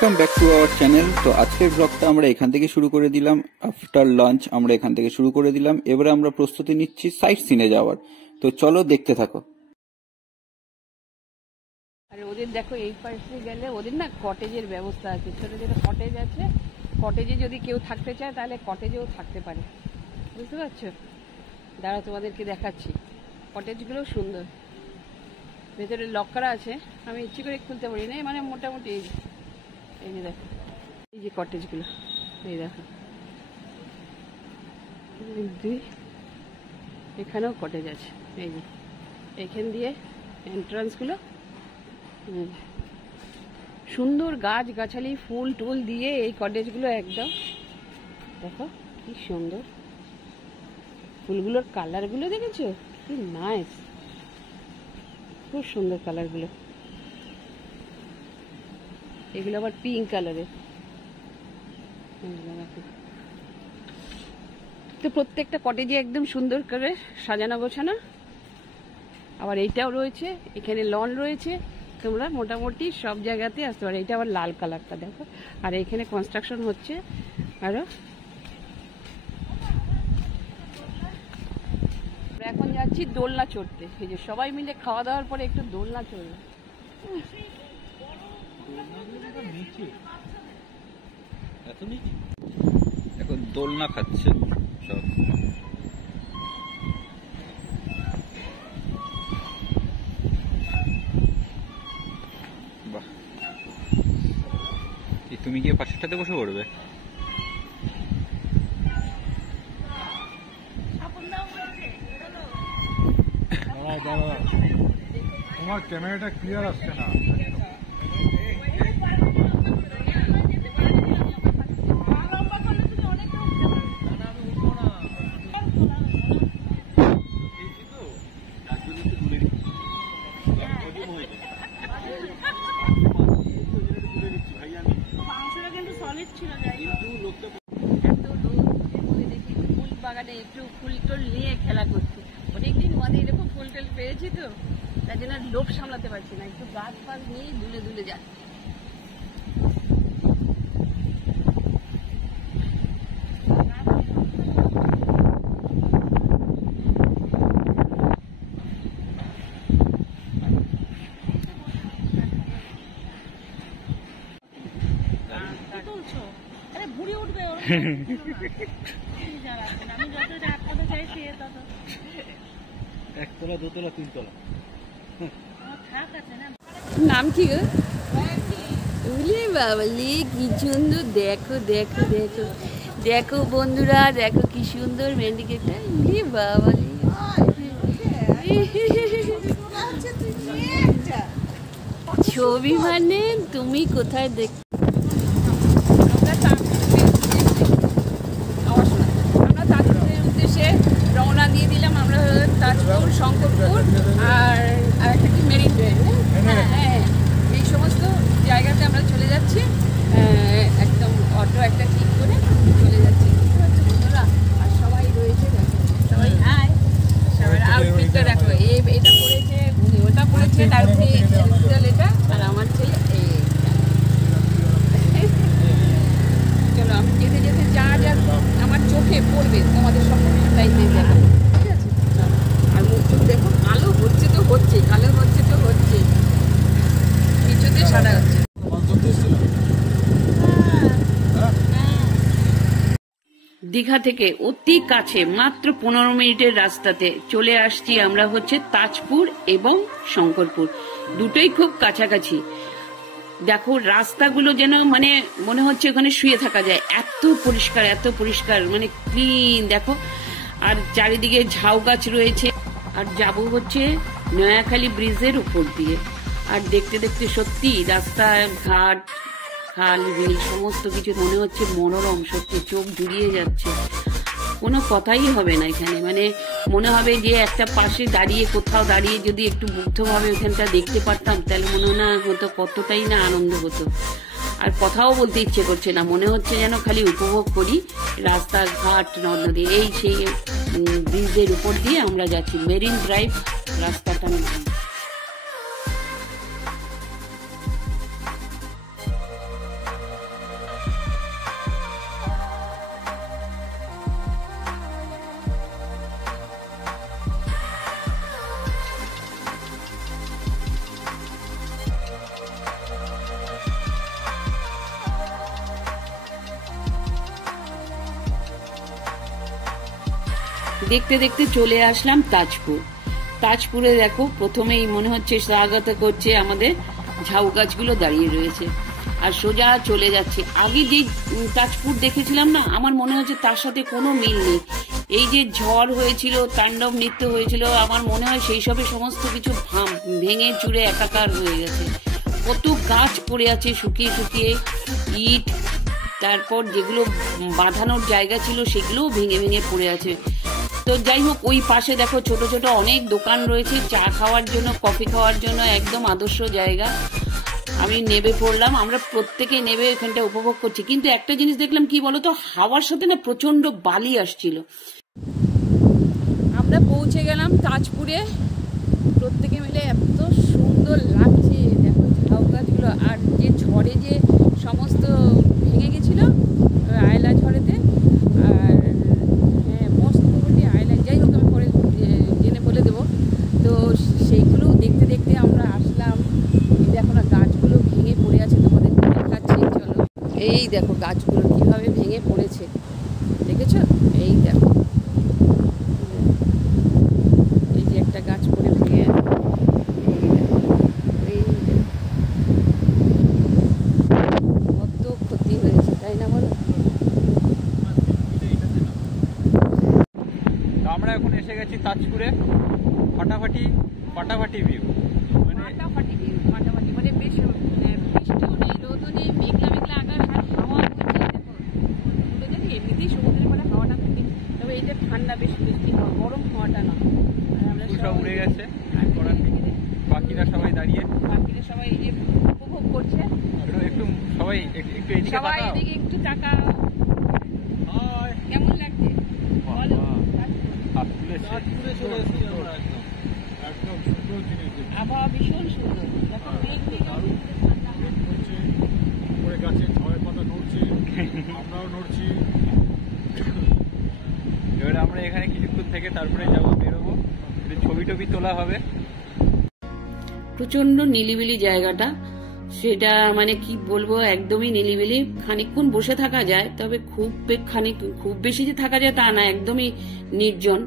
Welcome back to our channel. তো আজকের ব্লগটা আমরা এখান থেকে শুরু করে দিলাম। আফটার লাঞ্চ আমরা এখান থেকে শুরু করে দিলাম। এবারে আমরা প্রস্তুতি নিচ্ছি সাইট সিনে যাওয়ার। তো চলো দেখতে থাকো। আর ওদের দেখো এই পাশে গেলে ওদের না কটেজের ব্যবস্থা আছে, ছোট ছোট কটেজ আছে। কটেজে যদি কেউ থাকতে চায় তাহলে কটেজেও থাকতে পারে, বুঝতে পারছো? দাঁড়া তোমাদেরকে দেখাচ্ছি, কটেজগুলো সুন্দর। ভেতরে লক করা আছে, আমি ইচ্ছে করে খুলতে পারি না, মানে মোটামুটি এই যে দেখো, এই যে কটেজগুলো, এই দেখো এখানেও কটেজ আছে। এই যে এখান দিয়ে এন্ট্রান্সগুলো, সুন্দর গাছ গাছালি ফুল টুল দিয়ে এই কটেজগুলো একদম দেখো কি সুন্দর। ফুলগুলোর কালারগুলো দেখেছো কি নাইস, খুব সুন্দর কালারগুলো। এগুলো আবার পিঙ্ক কালারের। তো প্রত্যেকটা কটেজে একদম সুন্দর করে সাজানো গোছানো। আবার এইটাও রয়েছে, এখানে লন রয়েছে, তোমরা মোটামুটি সব জায়গাতে আসতে পারো। এটা আবার লাল কালারটা দেখো। আর এখানে কনস্ট্রাকশন হচ্ছে আরো। এখন যাচ্ছি দোলনা চড়তে। এই যে সবাই মিলে খাওয়া দাওয়ার পরে একটু দোলনা চড়বে। এখন দোলনা খাচ্ছে সব। বাহ, তুমি গিয়ে পাশেরটাতে বসে পড়বে? তোমার ক্যামেরাটা ক্লিয়ার আসছে না। বাগানে একটু ফুল টুল নিয়ে খেলা করছে। অনেকদিন বাদে এরকম ফুল টুল পেয়েছি, তো তার জন্য লোভ সামলাতে পারছি না, একটু গাছ ফাছ নিয়ে দুলে দুলে যাচ্ছে। ভুড়ি উঠবে একতলা দোতলা তিনতলা। নাম কি গো? বাবালি কি সুন্দর, দেখো দেখো দেখো দেখো বন্ধুরা, দেখো কি সুন্দর মেন্ডিকেটটা। বাবালি ছবি মানে তুমি কোথায় দেখ। আমরা তাজপুরের উদ্দেশ্যে রওনা দিয়ে দিলাম। আমরা তাজপুর, শঙ্করপুর আর একটা কি মেরিন ড্রাইভ, হ্যাঁ এই সমস্ত জায়গাতে আমরা চলে যাচ্ছি। একদম অটো একটা ঠিক করে চলে যাচ্ছি, বন্ধুরা। আর সবাই রয়েছে, সবাই হাই, সবার আউটফিটটা দেখো। এটা পড়েছে, ওটা পড়েছে, তারপরে এটা, আর আমার ছেলে চলো। আমি যেতে যেতে যা যা আমার চোখে পড়বে তোমাদের সম্পর্কে তাই দিয়ে যাবো, ঠিক আছে? আর মুখ চোখ দেখো, কালো হচ্ছে তো হচ্ছে, কালো হচ্ছে তো হচ্ছে, কিছুতে সাদা হচ্ছে। দীঘা থেকে অতি কাছে, মাত্র 15 মিনিটের রাস্তাতে চলে আসছি আমরা হচ্ছে তাজপুর এবং শঙ্করপুর, দুটোই খুব কাছাকাছি। দেখো রাস্তাগুলো যেন মানে মনে হচ্ছে ওখানে শুয়ে থাকা যায়, এত পরিষ্কার এত পরিষ্কার, মানে ক্লিন দেখো। আর চারিদিকে ঝাউ গাছ রয়েছে। আর যাবো হচ্ছে নয়াখালী ব্রিজের উপর দিয়ে। আর দেখতে দেখতে সত্যি রাস্তা ঘাট খাল বিল সমস্ত কিছু মনে হচ্ছে মনোরম, সত্যি চোখ জুড়িয়ে যাচ্ছে। কোনো কথাই হবে না এখানে, মানে মনে হবে যে একটা পাশে দাঁড়িয়ে, কোথাও দাঁড়িয়ে যদি একটু মুগ্ধভাবে ওখানটা দেখতে পারতাম তাহলে মনে না হতো কতটাই না আনন্দ হতো। আর কথাও বলতে ইচ্ছে করছে না, মনে হচ্ছে যেন খালি উপভোগ করি রাস্তাঘাট নদ নদী। এই সেই ব্রিজের উপর দিয়ে আমরা যাচ্ছি, মেরিন ড্রাইভ রাস্তাটার নাম। দেখতে দেখতে চলে আসলাম তাজপুর। তাজপুরে দেখো প্রথমেই মনে হচ্ছে স্বাগত করছে, আমাদের ঝাউ গাছগুলো দাঁড়িয়ে রয়েছে আর সোজা চলে যাচ্ছে। আগে যে তাজপুর দেখেছিলাম না, আমার মনে হচ্ছে তার সাথে কোনো মিল নেই। এই যে ঝড় হয়েছিল, তাণ্ডব নৃত্য হয়েছিল, আমার মনে হয় সেই সবে সমস্ত কিছু ভেঙে চুরে একাকার হয়ে গেছে। কত গাছ পড়ে আছে শুকিয়ে শুকিয়ে, ইট, তারপর যেগুলো বাঁধানোর জায়গা ছিল সেগুলোও ভেঙে ভেঙে পড়ে আছে। তো যাই হোক, ওই পাশে দেখো ছোট ছোট অনেক দোকান রয়েছে চা খাওয়ার জন্য, কফি খাওয়ার জন্য, একদম আদর্শ জায়গা। আমি নেবে পড়লাম, আমরা প্রত্যেকে নেবে এখানটা উপভোগ করছি। কিন্তু একটা জিনিস দেখলাম, কি বলতো, হাওয়ার সাথে না প্রচন্ড বালি আসছিল। আমরা পৌঁছে গেলাম তাজপুরে, প্রত্যেকে মিলে এত সুন্দর লাগছে। দেখো ঝাউ গাছগুলো, আর যে ঝড়ে যে সমস্ত ভেঙে গেছিল আয়লা ঝড়েতে, আর হ্যাঁ মস্ত বড়ি আয়লা, যাই হোক আমি পরে জেনে বলে দেবো। তো সেইগুলো দেখতে দেখতে আমরা আসলাম। দেখো না গাছগুলো ভেঙে পড়ে আছে, তোমাদের দেখাচ্ছি চলো। এই দেখো গাছগুলো কিভাবে ভেঙে পড়েছে, দেখেছো? এই দেখো, এই যে একটা গাছ পড়ে ভেঙে, কত ক্ষতি হয়েছে, তাই না বলো? আমরা এখন এসে গেছি তাজপুরে। ফাটাফাটি ফাটাফাটি ভিউ, ফাটাফাটি ভিউ, ফাটাফাটি, মানে বেশ বৃষ্টিও নেই, রোদও নেই, মেঘলা মেঘলা আকাশ, আর হাওয়া বইছে। দেখো তুলে দেখি, এমনিতেই সমুদ্রের পাড়ে হাওয়াটা থাকে, তবে এইটা ঠান্ডা, বেশ বৃষ্টি হাওয়া, গরম হাওয়াটা না। আর আমরা সব উড়ে গেছে, আর বাকিরা সবাই দাঁড়িয়ে, বাকিরা সবাই এই যে উপভোগ করছে। একটু সবাই একটু এদিকে সবাই তাকাও। এদিকে একটু টাকা, হাই, কেমন লাগছে বলো? তাজপুরে চলে এসেছি আমরা, একদম সুন্দর জিনিস। আবহাওয়া ভীষণ সুন্দর, দেখো মেঘ দারুণ মেঘ পড়ছে, উপরে গাছে ঝড়ের পাতা নড়ছে, আমরাও নড়ছি। এবার আমরা এখানে কিছুক্ষণ থেকে তারপরে যাবো, বেরোবো, একটু ছবি টবি তোলা হবে। প্রচন্ড নিলিবিলি জায়গাটা, সেটা মানে কি বলবো, একদমই নিলিবিলি। খানিকক্ষণ বসে থাকা যায়, তবে খুব বেশি যে থাকা যায় তা না, একদমই নির্জন।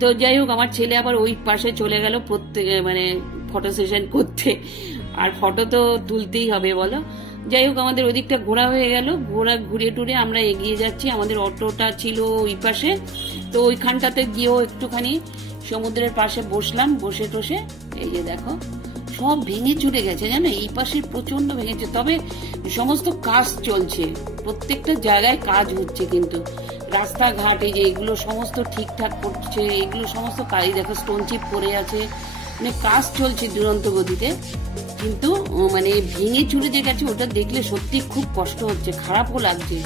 তো যাই হোক, আমার ছেলে আবার ওই পাশে চলে গেল প্রত্যেকে মানে ফটো সেশন করতে, আর ফটো তো তুলতেই হবে বলো। যাই হোক, আমাদের ওদিকটা ঘোরা হয়ে গেল, ঘুরে টুরে আমরা এগিয়ে যাচ্ছি। আমাদের অটোটা ছিল ওই পাশে, তো ওইখানটাতে গিয়েও একটুখানি সমুদ্রের পাশে বসলাম, বসে টসে এই যে দেখো সব ভেঙে চুরে গেছে, জানো, এই পাশে প্রচন্ড ভেঙেছে। তবে সমস্ত কাজ চলছে, প্রত্যেকটা জায়গায় কাজ হচ্ছে, কিন্তু রাস্তাঘাট এই যে এগুলো সমস্ত ঠিকঠাক করছে, এগুলো সমস্ত কাজ, দেখো স্টোন চিপ পড়ে আছে, মানে কাজ চলছে দুরন্ত গতিতে। কিন্তু মানে ভেঙে চুরে যে গেছে, ওটা দেখলে সত্যি খুব কষ্ট হচ্ছে, খারাপও লাগছে।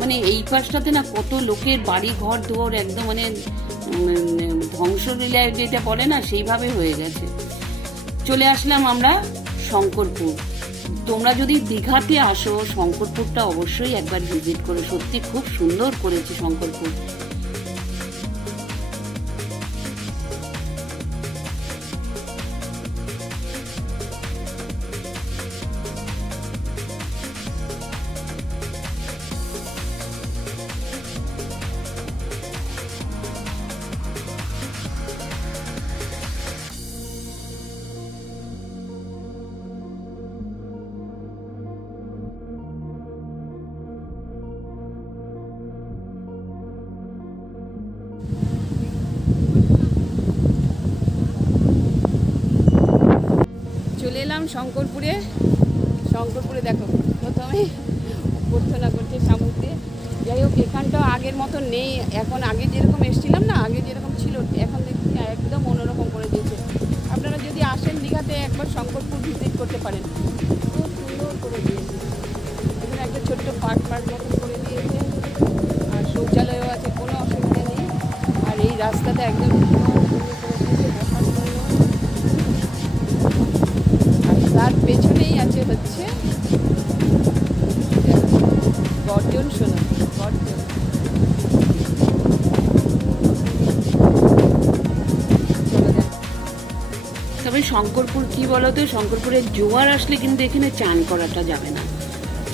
মানে এই পাশটাতে না কত লোকের বাড়ি ঘর দুয়ার একদম মানে ধ্বংসলীলা যেটা বলে না, সেইভাবে হয়ে গেছে। চলে আসলাম আমরা শঙ্করপুর। তোমরা যদি দীঘাতে আসো, শঙ্করপুরটা অবশ্যই একবার ভিজিট করো, সত্যি খুব সুন্দর করেছে শঙ্করপুর। চলে এলাম শঙ্করপুরে। শঙ্করপুরে দেখো প্রথমে প্রার্থনা করছে সমুদ্রে। যাই হোক, এখানটা আগের মতো নেই এখন, আগে যেরকম এসেছিলাম না, আগে যেরকম ছিল, এখন দেখছি একদম অন্যরকম করে দিয়েছে। আপনারা যদি আসেন দীঘাতে, একবার শঙ্করপুর ভিজিট করতে পারেন, খুব সুন্দর করে দিয়েছে। এখানে একটা ছোট্ট পার্ক মতন করে দিয়েছে, আর শৌচালয়ও আছে, কোনো অসুবিধা নেই। আর এই রাস্তাটা একদম সুন্দর করে দিয়েছে বসার জন্য। আর তার পেছনেই আছে হচ্ছে গর্জন, শোনো গর্জন। তবে শঙ্করপুর কি বলতো, শঙ্করপুরে জোয়ার আসলে কিন্তু এখানে চান করাটা যাবে না,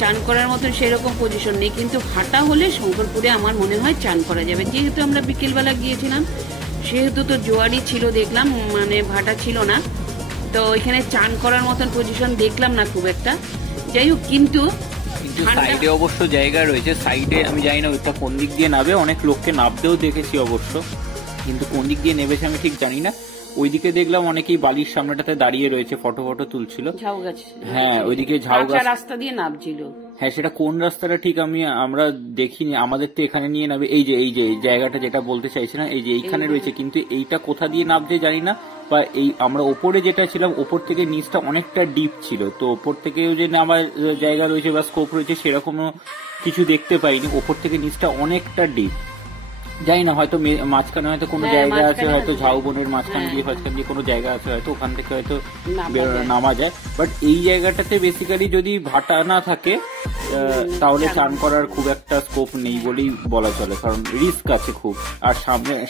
চান করার মতন সেরকম পজিশন নেই। কিন্তু ভাটা হলে শঙ্করপুরে আমার মনে হয় চান করা যাবে, যেহেতু আমরা বিকেলবেলা গিয়েছিলাম সেহেতু তো জোয়ারই ছিল দেখলাম, মানে ভাটা ছিল না, তো এখানে চান করার মতন পজিশন দেখলাম না খুব একটা। যাই হোক, কিন্তু সাইডে অবশ্য জায়গা রয়েছে, সাইডে আমি জানি না ওইটা কোন দিক দিয়ে নামবে, অনেক লোককে নামতেও দেখেছি অবশ্য, কিন্তু কোন দিক দিয়ে নেমেছে আমি ঠিক জানি না। ওইদিকে দেখলাম অনেকেই বালির সামনেটাতে দাঁড়িয়ে রয়েছে, ফটো তুলছিল। ঝাউ গাছ, হ্যাঁ ওইদিকে ঝাউ গাছ রাস্তা দিয়ে নামছিল। হ্যাঁ সেটা কোন রাস্তাটা ঠিক আমরা দেখিনি, আমাদের তো এখানে নিয়ে নামবে, এই যে জায়গাটা যেটা বলতে চাইছিলাম, এই যে এইখানে রয়েছে, কিন্তু এইটা কোথা দিয়ে নামছে জানি না। বা এই আমরা ওপরে যেটা ছিলাম, ওপর থেকে নিচটা অনেকটা ডিপ ছিল, তো ওপর থেকেও যে নামার জায়গা রয়েছে বা স্কোপ রয়েছে সেরকমও কিছু দেখতে পাইনি। ওপর থেকে নিচটা অনেকটা ডিপ, জানি না, হয়তো মাঝখানে হয়তো কোনো জায়গা আছে, হয়তো ঝাউবনের মাঝখান দিয়ে কোনো জায়গা আছে, হয়তো ওখান থেকে হয়তো নামা যায়। বাট এই জায়গাটাতে বেসিক্যালি যদি ভাটা না থাকে তাহলে চান করার খুব একটা স্কোপ নেই বলেই বলা চলে, কারণ রিস্ক আছে খুব। আর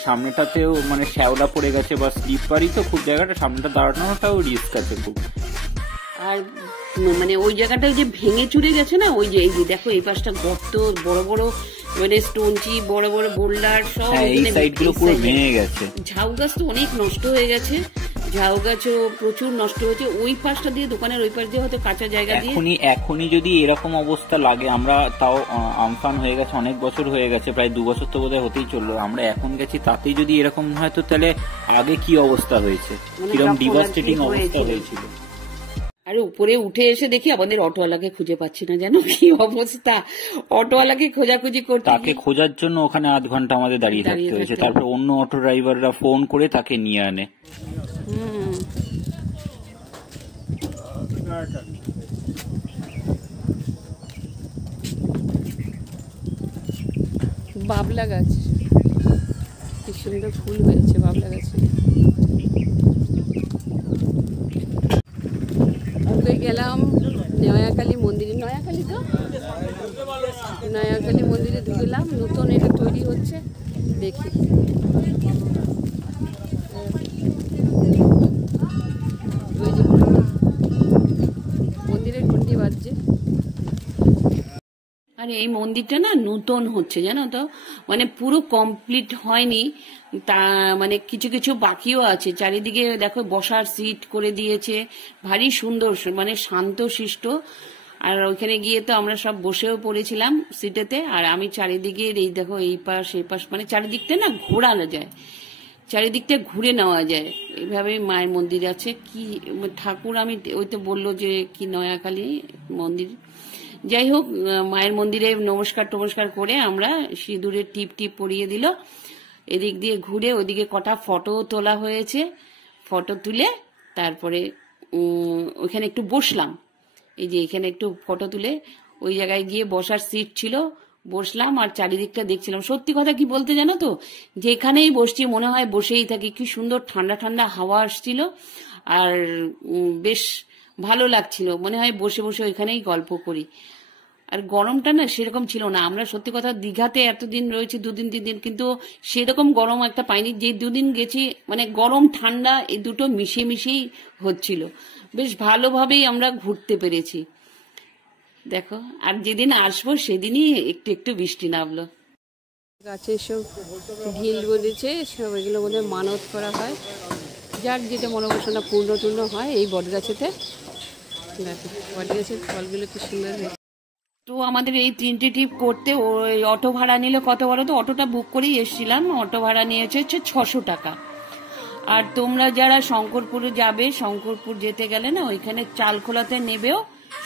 সামনেটাতেও মানে শ্যাওলা পড়ে গেছে বা স্লিপারই তো খুব জায়গাটা, সামনেটা দাঁড়ানোটাও রিস্ক আছে খুব। আর মানে ওই জায়গাটা যে ভেঙে চুরে গেছে না, ওই যে এই যে দেখো এই পাশটা গর্ত, বড় বড় মানে স্টোনচি, বড় বড় বোল্ডার সব এই সাইডগুলো পুরো ভেঙে গেছে। ঝাউ গাছ তো অনেক নষ্ট হয়ে গেছে, ঝাউ গাছও প্রচুর নষ্ট হয়েছে। ওই পাশটা দিয়ে, দোকানের ওই পাশ দিয়ে হয়তো কাঁচা জায়গা দিয়ে এখনই যদি এরকম অবস্থা লাগে, আমরা তাও আমফান হয়ে গেছে, অনেক বছর হয়ে গেছে, প্রায় 2 বছর তো বোধহয় হতেই চললো, আমরা এখন গেছি, তাতেই যদি এরকম হয় তো তাহলে আগে কি অবস্থা হয়েছে, কিরকম ডিভাস্টেটিং অবস্থা হয়েছিল। আর উপরে উঠে এসে দেখি আমাদের অটোওয়ালাকে খুঁজে পাচ্ছি না, জানো কি অবস্থা, অটোওয়ালাকে খোঁজাখুঁজি করতে, তাকে খোঁজার জন্য ওখানে আধ ঘন্টা আমাদের দাঁড়িয়ে থাকতে হয়েছে, তারপর অন্য অটো ড্রাইভাররা ফোন করে তাকে নিয়ে আনে। বাবলা গাছ, কি সুন্দর ফুল হয়েছে বাবলা গাছে। গেলাম নয়াকালী মন্দিরে, নয়াকালী মন্দিরে ঢুকলাম, নতুন এটা তৈরি হচ্ছে, দেখি মন্দিরের ঘন্টি বাজছে। আর এই মন্দিরটা না নতুন হচ্ছে, জানো তো, মানে পুরো কমপ্লিট হয়নি, তা মানে কিছু কিছু বাকিও আছে। চারিদিকে দেখো বসার সিট করে দিয়েছে, ভারী সুন্দর, মানে শান্ত শিষ্ট। আর ওইখানে গিয়ে তো আমরা সব বসেও পড়েছিলাম সিটেতে। আর আমি চারিদিকে এই দেখো এই পাশ এই পাশ, মানে চারিদিকটা না ঘোরানো যায়, চারিদিকটা ঘুরে নেওয়া যায়। এইভাবে মায়ের মন্দির আছে, কি ঠাকুর, আমি ওই তো বললো যে কি নয়াকালী মন্দির। যাই হোক, মায়ের মন্দিরে নমস্কার করে আমরা সিঁদুরের টিপ পরিয়ে দিল, এদিক দিয়ে ঘুরে ওদিকে কটা ফটো তোলা হয়েছে, ফটো তুলে তারপরে ওইখানে একটু বসলাম, এই যে এখানে একটু ফটো তুলে ওই জায়গায় গিয়ে বসার সিট ছিল, বসলাম আর চারিদিকটা দেখছিলাম। সত্যি কথা কি বলতে জানো তো, যেখানেই বসছি মনে হয় বসেই থাকি, কি সুন্দর ঠান্ডা ঠান্ডা হাওয়া আসছিল আর বেশ ভালো লাগছিল, মনে হয় বসে বসে ওইখানেই গল্প করি। আর গরমটা না সেরকম ছিল না, আমরা সত্যি কথা দীঘাতে এতদিন রয়েছি, 2 দিন 3 দিন, কিন্তু সেরকম গরম একটা পাইনি। যে 2 দিন গেছি মানে গরম ঠান্ডা এই দুটো মিশিয়েই হচ্ছিল, বেশ ভালোভাবেই আমরা ঘুরতে পেরেছি। দেখো, আর যেদিন আসবো সেদিনই একটু বৃষ্টি নামলো। গাছে সব ঢিল বলেছে, সব এগুলো বোধহয় মানত করা হয়, যার যেটা মনোবাসনা পূর্ণ হয় এই বটগাছেতে। দেখো বটগাছের ফলগুলো কি সুন্দর হয়েছে। তো আমাদের এই 3টে ট্রিপ করতে ওই অটো ভাড়া নিলে কত বলো তো, অটোটা বুক করেই এসেছিলাম, অটো ভাড়া নিয়েছে হচ্ছে 600 টাকা। আর তোমরা যারা শঙ্করপুরে যাবে, শঙ্করপুর যেতে গেলে না ওইখানে চালখোলাতে নেবেও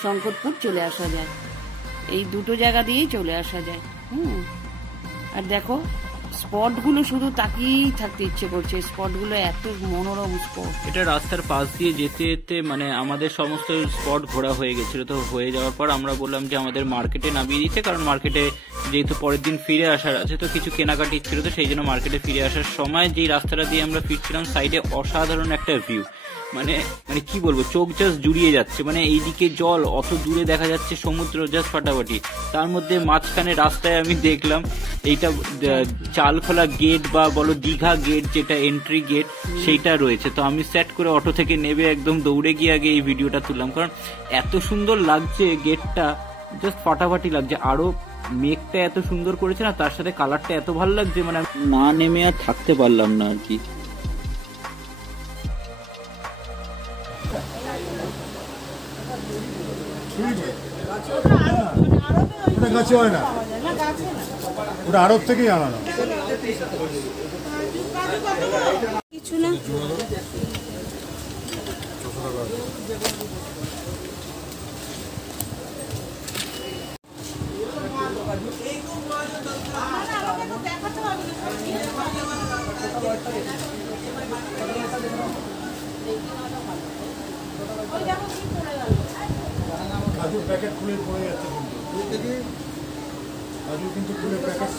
শঙ্করপুর চলে আসা যায়, এই দুটো জায়গা দিয়েই চলে আসা যায়। আর দেখো স্পটগুলো শুধু তাকিয়েই থাকতে ইচ্ছে করছে, স্পটগুলো এত মনোরম স্পট। এটা রাস্তার পাশ দিয়ে যেতে যেতে মানে আমাদের সমস্ত স্পট ঘোরা হয়ে গেছিল, তো হয়ে যাওয়ার পর আমরা বললাম যে আমাদের মার্কেটে নামিয়ে দিতে, কারণ মার্কেটে যেহেতু পরের দিন ফিরে আসার আছে, তো কিছু কেনাকাটি ছিল, তো সেই জন্য মার্কেটে ফিরে আসার সময় যেই রাস্তাটা দিয়ে আমরা ফিরছিলাম, সাইডে অসাধারণ একটা ভিউ, মানে কি বলবো, চোখ জাস্ট জুড়িয়ে যাচ্ছে। মানে এইদিকে জল, অত দূরে দেখা যাচ্ছে সমুদ্র জাস্ট ফাটাফাটি, তার মধ্যে মাঝখানে রাস্তায় আমি দেখলাম এইটা চালখোলা গেট বা বলো দীঘা গেট, যেটা এন্ট্রি গেট সেইটা রয়েছে। তো আমি সেট করে অটো থেকে নেবে একদম দৌড়ে গিয়ে আগে এই ভিডিওটা তুললাম, কারণ এত সুন্দর লাগছে গেটটা, জাস্ট ফাটাফাটি লাগছে। আরো মেঘটা এত সুন্দর করেছে না, তার সাথে কালারটা এত ভালো লাগছে, মানে না নেমে আর থাকতে পারলাম না আর কি। ওটা গাছে হয় না, ওটা আড়ত থেকেই আনানো। কিছু না, কাজুর প্যাকেট খুলে পড়ে যাচ্ছে, কিন্তু কাজু কিন্তু খুলে প্যাকেট।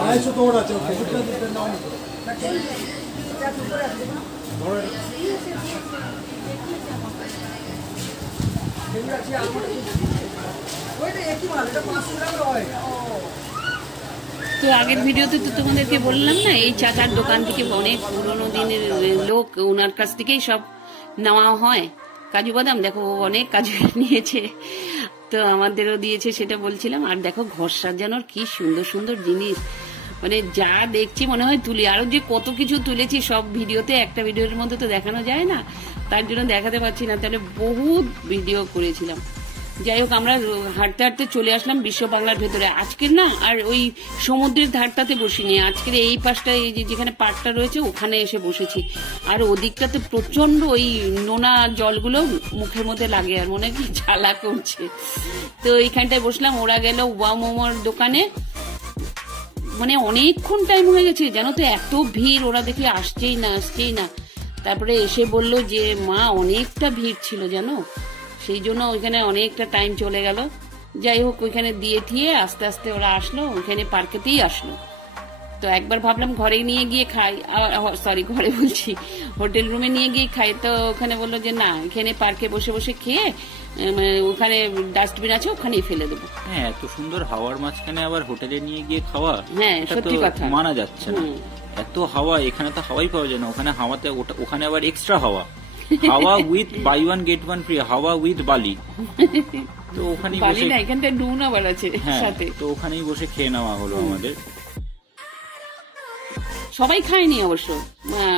আড়াইশো তো ওর আছে, তো আগের ভিডিওতে তো তোমাদেরকে বললাম না, এই চাচার দোকান থেকে অনেক পুরোনো দিনের লোক, ওনার কাছ থেকেই সব নেওয়া হয় কাজু বাদাম। দেখো ও অনেক কাজু নিয়েছে, তো আমাদেরও দিয়েছে, সেটা বলছিলাম। আর দেখো ঘর সাজানোর কি সুন্দর সুন্দর জিনিস, মানে যা দেখছি মনে হয় তুলি। আরো যে কত কিছু তুলেছি সব ভিডিওতে, একটা ভিডিওর মধ্যে তো দেখানো যায় না, তার জন্য দেখাতে পারছি না, তাহলে বহুত ভিডিও করেছিলাম। যাই হোক, আমরা হাঁটতে হাঁটতে চলে আসলাম বিশ্ব বাংলার ভেতরে। আজকের না আর ওই সমুদ্রের ধারটাতে বসিনি, আজকের এই পাশটা, এই যেখানে পার্কটা রয়েছে ওখানে এসে বসেছি। আর ওদিকটাতে প্রচন্ড ওই নোনা জলগুলো মুখের মধ্যে লাগে, আর মনে কি জ্বালা করছে। তো এইখানটায় বসলাম, ওরা গেল ওয়া মোমোর দোকানে। মানে অনেকক্ষণ টাইম হয়ে গেছে জানো তো, এত ভিড়, ওরা দেখলে আসছেই না। তারপরে এসে বলল যে মা অনেকটা ভিড় ছিল জানো, সেই জন্য ওইখানে অনেকটা টাইম চলে গেল। যাই হোক, ওইখানে দিয়ে থিয়ে আস্তে আস্তে ওরা আসলো, ওইখানে পার্কেতেই আসলো। তো একবার ভাবলাম ঘরে নিয়ে গিয়ে খাই, সরি ঘরে বলছি, হোটেল রুমে নিয়ে গিয়ে খাই। তো ওখানে বললো যে না, এখানে পার্কে বসে বসে খেয়ে ওখানে ডাস্টবিন আছে ওখানেই ফেলে দেবো। হ্যাঁ, এত সুন্দর হাওয়ার মাঝখানে আবার হোটেলে নিয়ে গিয়ে খাওয়া, হ্যাঁ এটা সত্যি তো কথা, মানা যাচ্ছে না। এত হাওয়া, এখানে তো হাওয়াই পাওয়া যায় না, ওখানে হাওয়াতে ওখানে আবার এক্সট্রা হাওয়া, হাওয়া with buy one get one free, হাওয়া উইথ বালি। তো ওখানেই বালি বসে, না, এখানটা ডুন আবার আছে হ্যাঁ, সাথে। তো ওখানেই বসে খেয়ে নেওয়া হলো আমাদের। সবাই খায়নি অবশ্য,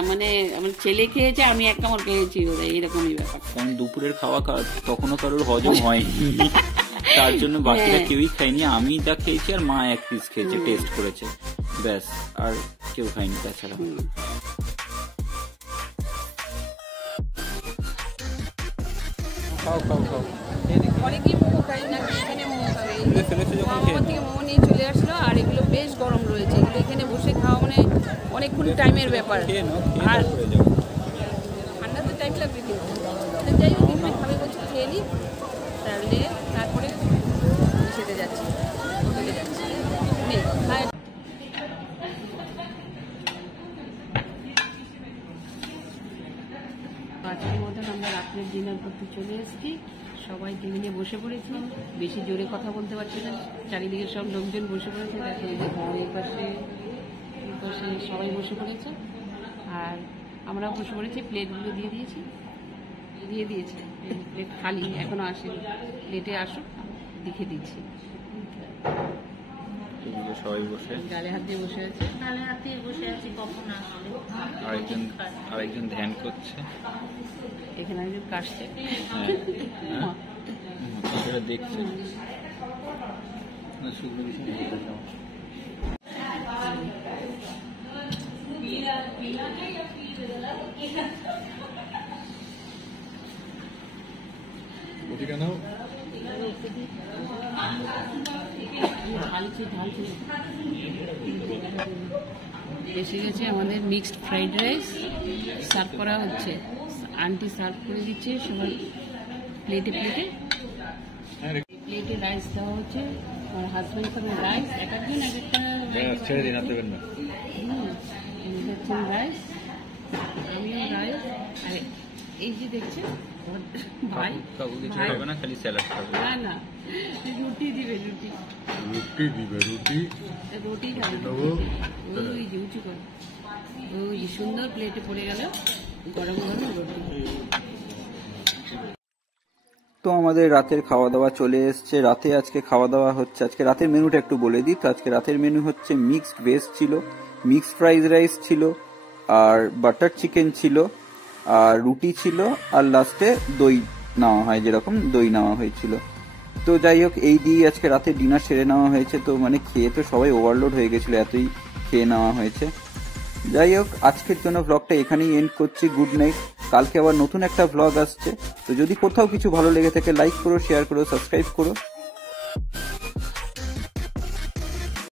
মানে আমার ছেলে খেয়েছে, আমি এক কামড় খেয়েছি, ওরা এইরকমই ব্যাপার। কারণ দুপুরের খাওয়া তখনও কারোর হজম হয়নি, তার জন্য বাকিরা কেউই খায়নি। আমি যা খেয়েছি আর মা এক পিস খেয়েছে, টেস্ট করেছে, ব্যাস, আর কেউ খায়নি তাছাড়া। খাও খাও খাও, অনেকেই মোমো খাই না, এখানে মোমো খাবে। ফেলেছে যখন আমার থেকে মোমো নিয়ে চলে আসলো, আর এগুলো বেশ গরম রয়েছে, এগুলো এখানে বসে খাওয়া মানে অনেকক্ষণ টাইমের ব্যাপার। খেয়ে নাও, আর খেয়ে যাও। ঠান্ডা তো টাইম লাগবে কিন্তু। তো যাই হোক, এখানে খাবে বলছি, খেয়ে নিই, তাহলে তারপরে সেতে যাচ্ছি, হোটেলে যাচ্ছি। নে, খাই। পাঁচটার মতন আমরা রাত্রের ডিনার করতে চলে এসেছি, সবাই টেবিলে বসে পড়েছি। বেশি জোরে কথা বলতে পারছি না, চারিদিকে সব লোকজন বসে পড়েছে। দেখো এই যে এই পাশে সবাই বসে পড়েছে, আর আমরাও বসে পড়েছি। প্লেটগুলো দিয়ে দিয়েছে, প্লেট খালি এখনো আসেনি, প্লেটে আসুক দেখে দিচ্ছি। সবাই বসে গালে হাত দিয়ে বসে আছে, কখন আসলে আরেকজন ধ্যান করছে, এখানে একজন কাশছে, সেটা দেখছে। ওদিকে নাও, এসে গেছে আমাদের মিক্সড ফ্রাইড রাইস, সার্ভ করা হচ্ছে। আন্টি সার্ভ করে দিচ্ছে সবাই প্লেটে রাইস দেওয়া হচ্ছে। আমার হাজব্যান্ড খাবে রাইস, এক একজন এক একটা। ছেড়ে দিন, আর দেবেন না। খাচ্ছেন রাইস, আমিও রাইস। আর এই যে দেখছেন ভাই, কাকু কিছু ভাই- খাবে না, খালি স্যালাড খাবে। না না, রুটি দিবে, রুটি রুটি খাবে। দেবো। ওই যে উঁচু করে, ওই যে সুন্দর প্লেটে পড়ে গেল গরম গরম রুটি। তো আমাদের রাতের খাওয়া দাওয়া চলে এসছে। রাতে আজকে খাওয়া দাওয়া হচ্ছে, আজকে রাতের মেনুটা একটু বলে দিই। তো আজকে রাতের মেনু হচ্ছে মিক্সড ভেজ ছিল, মিক্সড ফ্রাইড রাইস ছিল, আর বাটার চিকেন ছিল, আর রুটি ছিল, আর লাস্টে দই নেওয়া হয়, যেরকম দই নেওয়া হয়েছিল। তো যাই হোক, এই দিয়ে আজকে রাতে ডিনার সেরে নেওয়া হয়েছে। তো মানে খেয়ে তো সবাই ওভারলোড হয়ে গেছিল, এতই খেয়ে নেওয়া হয়েছে। যাই হোক, আজকের জন্য ব্লগটা এখানেই এন্ড করছি। Good night. কালকে আবার নতুন একটা ব্লগ আসছে। তো যদি কোথাও কিছু ভালো লেগে থাকে লাইক করো, শেয়ার করো, সাবস্ক্রাইব করো।